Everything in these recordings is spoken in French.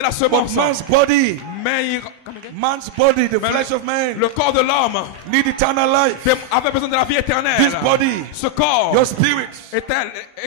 la semence. man's body, Mais man's body, the Mais flesh of man, le corps de l'homme need eternal life. avait besoin de la vie éternelle. This body, Ce corps your spirit,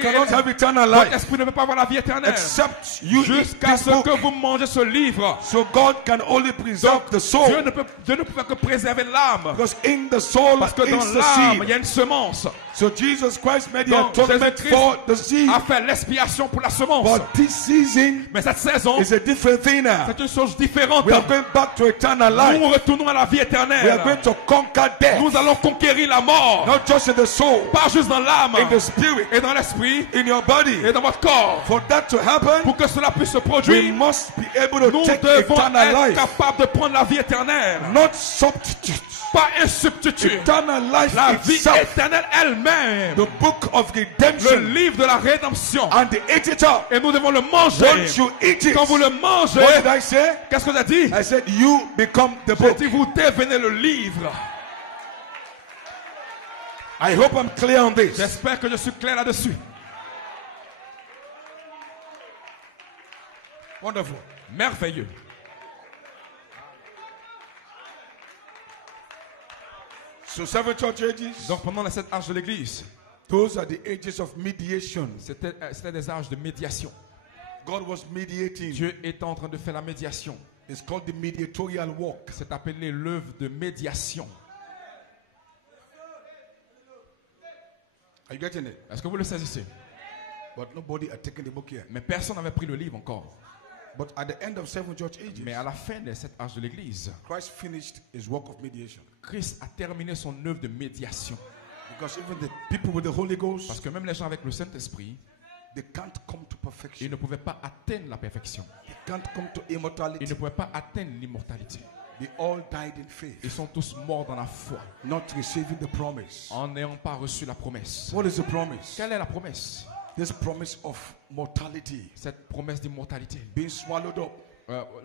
cannot have eternal votre life esprit ne peut pas avoir la vie éternelle except you eat jusqu'à this ce book. que vous mangez ce livre. So God can only preserve the soul, Dieu ne peut que préserver l'âme. because in the soul Parce que dans is the l'âme, il y seed. a une semence. So Jesus Christ made the Donc, atonement Jésus-Christ for the seed. a fait l'expiation pour la semence. But this season Mais cette saison, is a different thing now. c'est une chose différente. We are going back to eternal life. Nous retournons à la vie We are éternelle. going to conquer death, Nous allons conquérir la mort. not just in the soul, Pas juste dans l'âme, in the spirit, et dans l'esprit, in your body. et dans votre corps. For that to happen, Pour que cela puisse se we produire, must be able to nous take devons eternal être life, capables de prendre la vie éternelle. not substitute. Pas un substitut. Eternal life La vie itself, éternelle elle-même. the book of Le redemption, livre de la rédemption. and the eat it up. Et nous devons le manger. Once you eat it, Quand vous le mangez, what did I say? qu'est-ce que j'ai dit? I said you become the J'ai book. dit, vous devenez le livre. I hope I'm clear on this. J'espère que je suis clair là-dessus. Wonderful. Merveilleux. So 7 church ages, Donc pendant les 7 âges de l'Église, those are the ages of mediation. c'était des âges de médiation. God was mediating. Dieu est en train de faire la médiation. It's called the mediatorial walk. C'est appelé l'œuvre de médiation. Are you getting it? Est-ce que vous le saisissez? But nobody had taken the book yet. Mais personne n'avait pris le livre encore. But at the end of 7 church ages, Mais à la fin des 7 âges de l'Église, Christ finished his work of mediation. Christ a terminé son œuvre de médiation. Because even the people with the Holy Parce Ghost, que même les gens avec le Saint-Esprit, they can't come to ils perfection. ne pouvaient pas atteindre la perfection. They can't come to Ils immortality. ne pouvaient pas atteindre l'immortalité. They all died in faith, Ils sont tous morts dans la foi, not receiving the promise. en n'ayant pas reçu la promesse. What is the promise? Quelle est la promesse? This promise of mortality Cette promesse d'immortalité. being swallowed up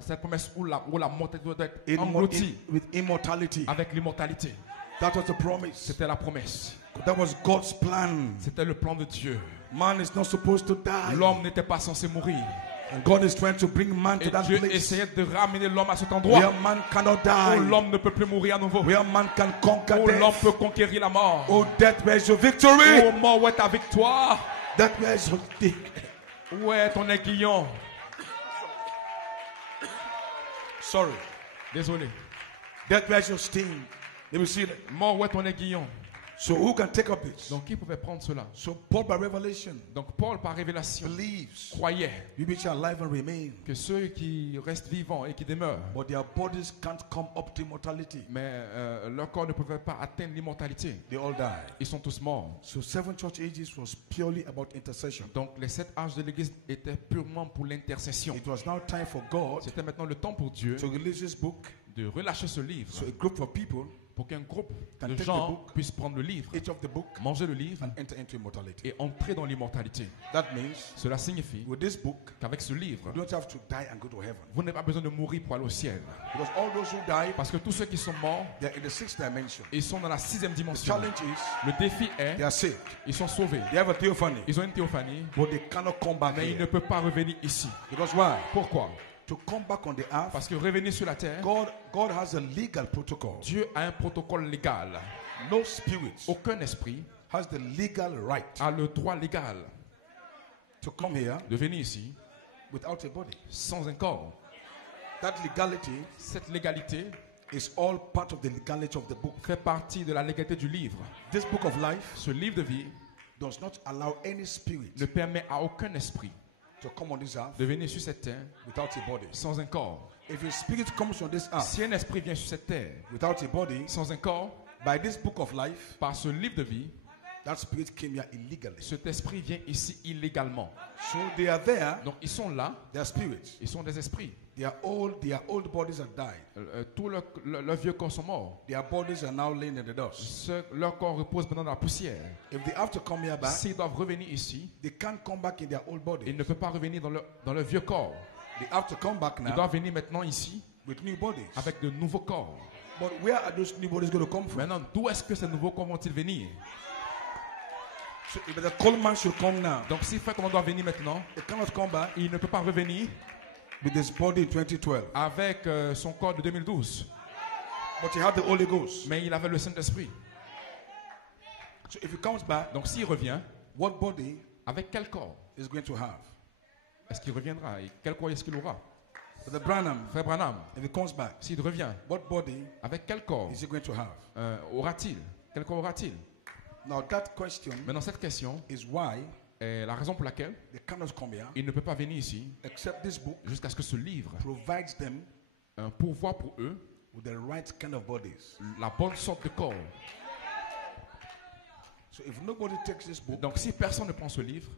Cette promesse où la mortalité doit être in, engloutie with immortality. avec l'immortalité. That was the promise. C'était la promesse. That was God's plan. C'était le plan de Dieu. Man is not supposed to die. L'homme n'était pas censé mourir. And God is trying to bring man to Et that Dieu place essayait de ramener l'homme à cet where endroit man cannot où die, l'homme ne peut plus mourir à nouveau. where man can conquer Où l'homme death. peut conquérir la mort. Oh, death, where's your victory? Ô mort, où est ta victoire? Death, where's your stick? Où est ton aiguillon? Sorry. Désolé. Death, where's your sting? Let me see that. Mort, où est ton aiguillon? So who can take up this? Donc qui pouvait prendre cela? So Paul by revelation Donc Paul, par révélation, believes croyait you which are alive and remain, que ceux qui restent vivants et qui demeurent, but their bodies can't come up to immortality. mais leur corps ne pouvait pas atteindre l'immortalité. They all die. Ils sont tous morts. So 7 church ages was purely about intercession. Donc les 7 âges de l'Église étaient purement pour l'intercession. It was now time for God C'était maintenant le temps pour Dieu to release this book de relâcher ce livre so a group of people, pour qu'un groupe Can de take the gens book, puissent prendre le livre, each of the book, manger le livre and enter into immortality. et entrer dans l'immortalité. That means Cela signifie with this book, qu'avec ce livre, you don't have to die and go to heaven. vous n'avez pas besoin de mourir pour aller au ciel. Because all those who die, Parce que tous ceux qui sont morts, they're in the 6th dimension. ils sont dans la 6e The dimension. challenge is Le défi est, they are saved. ils sont sauvés. They have a theophany, Ils ont une théophanie, but they cannot come back mais ils ne here. peuvent pas revenir ici. Because why? Pourquoi? To come back on the earth, Parce que revenir sur la terre, God has a legal protocol. Dieu a un protocole légal. No spirit Aucun esprit has the legal right a le droit légal to come here de venir ici without a body. sans un corps. That legality Cette légalité is all part of the legality of the book. fait partie de la légalité du livre. This book of life Ce livre de vie does not allow any spirit ne permet à aucun esprit to come on this earth de venir sur cette terre without a body. sans un corps. If a spirit comes on this earth Si un esprit vient sur cette terre without a body, sans un corps, by this book of life, par ce livre de vie, that spirit came here illegally. cet esprit vient ici illégalement. So they are there, Donc ils sont là, they are spirits. ils sont des esprits. Their old bodies have died. Tous leurs vieux corps sont morts. Their bodies are now laying in the dust. Leur corps repose maintenant dans la poussière. If they have to come here back, S'ils doivent revenir ici, they can't come back in their old body. ils ne peuvent pas revenir dans leur vieux corps. They have to come back Ils now doivent venir maintenant ici with new bodies. avec de nouveaux corps. But where are those new bodies going to come from? Maintenant, d'où est-ce que ces nouveaux corps vont-ils venir? So if the cold man should come now, Donc s'il fait qu'on doit venir maintenant, they cannot come back il ne peut pas revenir with his body in 2012. avec son corps de 2012. But he had the Holy Ghost. Mais il avait le Saint-Esprit. So if he comes back, Donc s'il revient, what body avec quel corps is going to have? est-ce qu'il reviendra et quel corps est-ce qu'il aura? Brother Branham, Frère Branham, if he comes back, s'il revient, what body avec quel corps is he going to have? aura-t-il? Quel corps aura-t-il? Now that question Maintenant cette question is why est la raison pour laquelle they cannot come here il ne peut pas venir ici except this book jusqu'à ce que ce livre provides them pourvoie pour eux with the right kind of bodies. la bonne sorte de corps. So if nobody takes this book, Donc si personne ne prend ce livre,